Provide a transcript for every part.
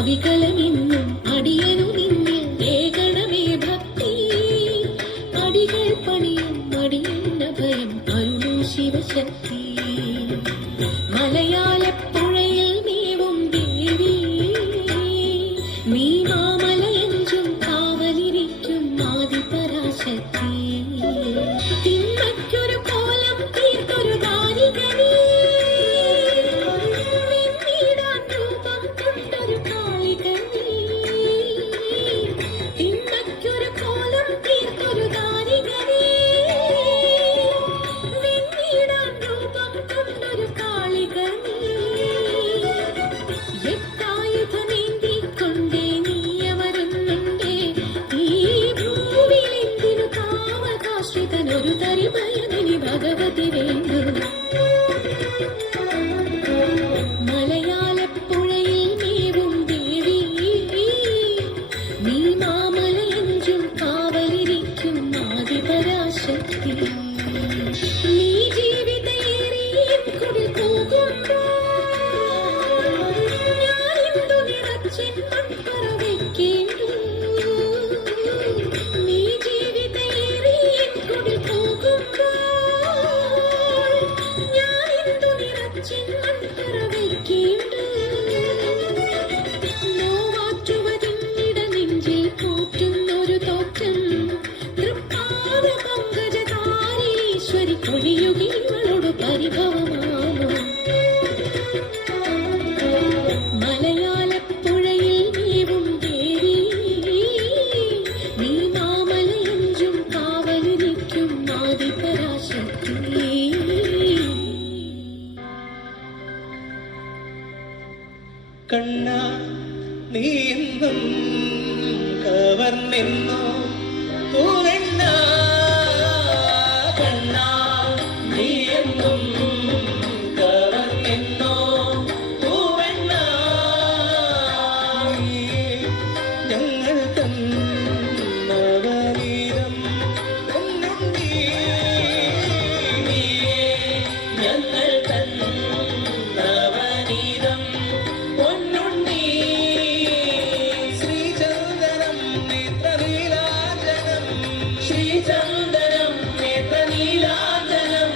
അവികലമെന്നും അടിയനു നിന്നിൽ ഏകണമേ ഭക്തി അടികൾ പണിയും അടിയന്ന ഭയം അരുളൂ ശിവശക്തി മലയാളപ്പുഴയിൽ നീവും ദേവി നീ മാമലയഞ്ചും കാവലിരിക്കും ആദിപരാശക്തി തിന്മയ്ക്കൊരു കോലം തീർത്തൊരു ദാരികനീ ഒരു തരി ഭയമിനി ഭഗവതി വേണ്ടു മലയാളപ്പുഴയിൽ നീവും ദേവി നീ മാമലയഞ്ചും കാവലിരിക്കും ആദിപരാശക്തി നീ ജീവിതയേറിയും കുടിൽ പോകുമ്പോ ഞാനിന്തു നിറച്ചിൻ മൺപറ വയ്ക്കേണ്ടു മലയാളപ്പുഴയിൽ നീവും ദേവി നീ മാമലയഞ്ചും കാവലിരിക്കും ആദിപരാശക്തി കണ്ണ നീ എന്നും കവർന്നെന്നോ പൂവെണ്ണ കണ്ണ നീ എന്നും കവർന്നെന്നോ പൂവെണ്ണ ഞങ്ങൾ തന്നവനീരം ഒന്നുണ്ടീ ഞങ്ങൾ തന്നവനീരം ഒന്നുണ്ടീ ശ്രീചന്ദനം നേത്രനീലാജനം ശ്രീചന്ദനം നേത്രനീലാജനം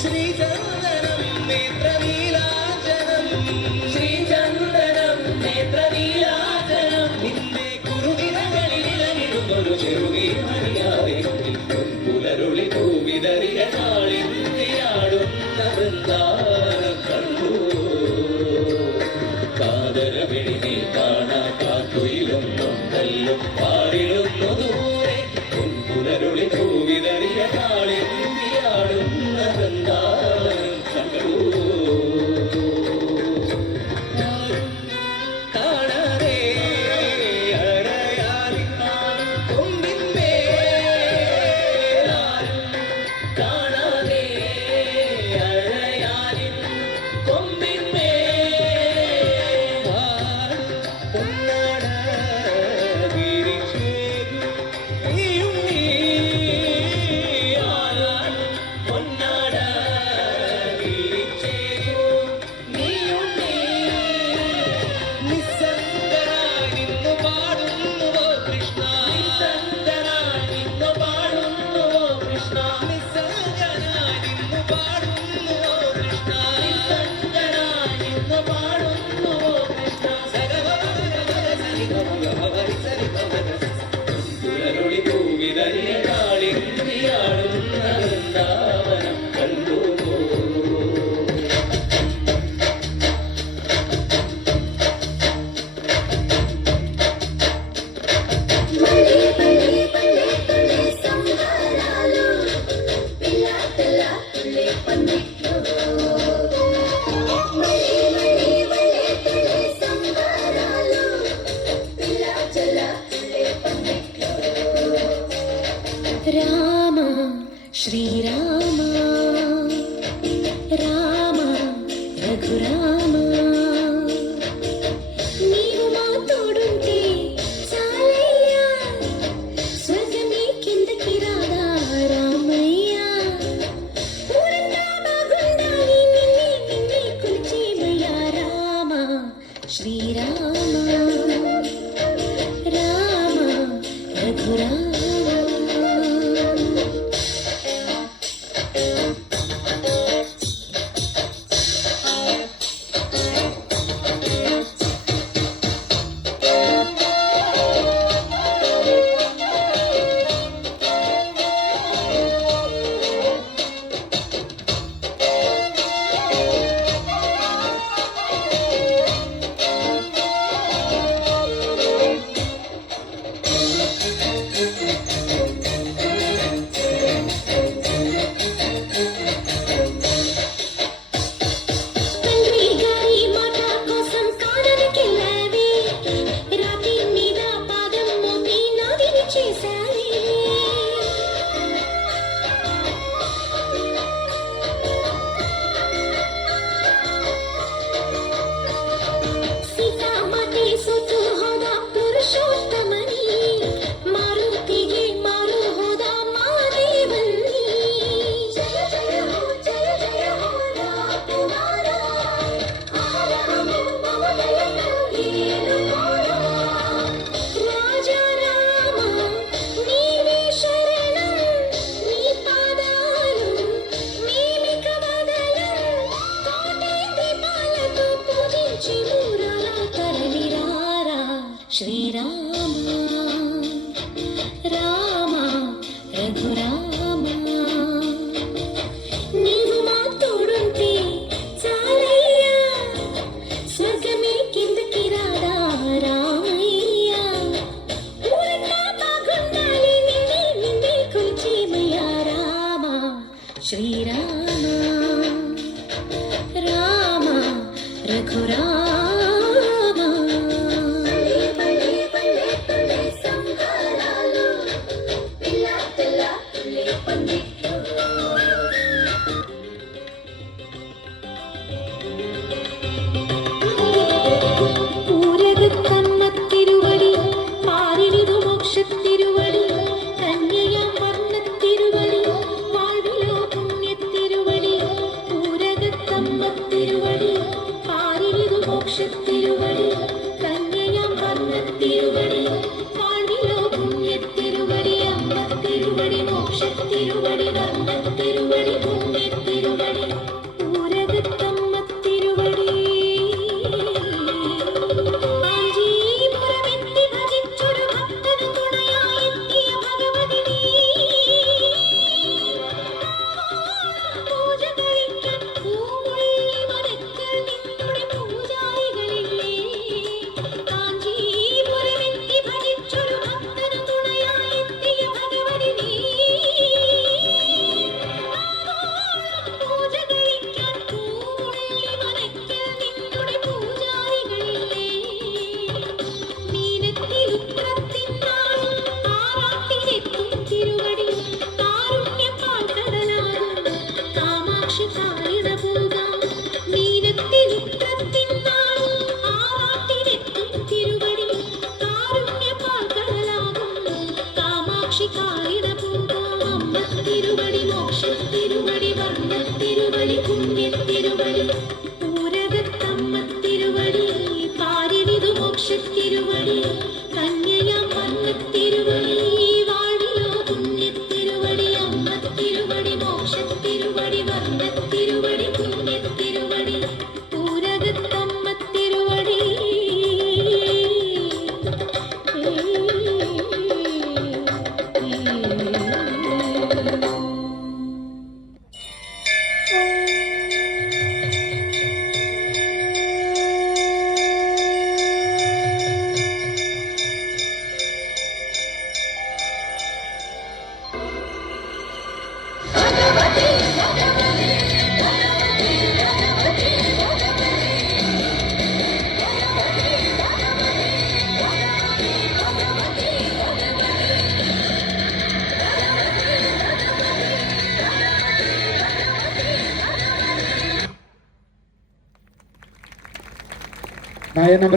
ശ്രീചന്ദനം നേത്രനീലാജനം ശ്രീചന്ദനം നേത്രനീലാജനം നിന്റെ കുറുനിരകളിലിളങ്ങിടുന്നൊരു ചെറുകി അറിയാതെ പുലരുളി പൂവിതറിയ നാളിന്തിയാടുന്ന വൃന്ദാവനം കണ്ടു കാതരവിളിനെ കാണാ കാത്തുയിലൊന്നുണ്ടല്ലോ പാടിടുന്നു ദൂരെ പുലരുളി പൂവിതറിയ നാളിന്തിയാടുന്ന വൃന്ദാവനം കണ്ടു കാണാതെ അരയാലിൻ കൊമ്പിന്മേലാരും കാണാതെ അരയാലിൻ കൊമ്പിന്മേൽ പൊന്നാട ഗിരിശേഖി നീയുണ്ണി ആരാൻ പൊന്നാട ഗിരിശേഖി നീയുണ്ണി നിസ്സംഗനായി നിന്നു പാടുന്നുവോ കൃഷ്ണ നിസ്സംഗനായി നിന്നു പാടുന്നുവോ കൃഷ്ണ നിസ്സംഗനായി നിന്നു പാടുന്നുവോ കൃഷ്ണ നിസ്സംഗനായി നിന്നു പാടുന്നുവോ കൃഷ്ണ പുലരുളി പൂവിതറിയ കാളിന്തിയാടുന്ന വൃന്ദാവനം കണ്ടു శ్రీరామ రామ రఘురామ నీవు మా తోడుంటే చాలయ్యా స్వర్గమే కిందకి రాదా రామయ్యా ఊరంతా బాగుండాలి నిన్నే నిన్నే కొలిచేమయ్యా రామ శ్రీరామ రామ రఘురామ തിരുവടി കന്യയാം വർണ്ണത്തിരുവടി വാണിലോ പുണ്യത്തിരുവടി അമ്മത്തിരുവടി മോക്ഷത്തിരുവടി വർണ്ണത്തിരുവടി പുണ്യത്തിരുവടി ഊരകത്തമ്മത്തിരുവടി കാഞ്ചീപുരമെത്തി ഭജിച്ചൊരു ഭക്തനു തുണയായെത്തിയ ഭഗവതി നീ പൂജ കഴിക്കാൻ പൂമുള്ളി മരക്കൽ നിന്നുടെ പൂജാരികളില്ലേ കാഞ്ചീപുരമെത്തി ഭജിച്ചൊരു ഭക്തനു തുണയായെത്തിയ ഭഗവതി നീ പൂജ കഴിക്കാൻ പൂമുള്ളി മരക്കൽ നിന്നുടെ പൂജാരികളില്ലേ മീനത്തിലുത്രത്തിന്നാൾ ആറാട്ടിലെത്തും തിരുവടി കാരുണ്യപ്പാൽ കടലാകും കാമാക്ഷി താഴിട പോകാം മീനത്തിലുത്രത്തിന്നാൾ ആറാട്ടിലെത്തും തിരുവടി കാരുണ്യപ്പാൽ കടലാകും കാമാക്ഷി താഴിട പോകാം അമ്മത്തിരുവടി മോക്ഷത്തിരുവടി വർണ്ണത്തിരുവടി പുണ്യത്തിരുവടി ഊരകത്തമ്മത്തിരുവടി പാരിനിതു മോക്ഷത്തിരുവടി കന്യയാം വർണ്ണത്തിരുവടി വാഴിലോ പുണ്യത്തിരുവടി അമ്മത്തിരുവടി മോക്ഷത്തിരുവടി വർണ്ണത്തിരുവടി പുണ്യത്തിരുവടി ഊരകത്തമ്മത്തിരുവടി Naya number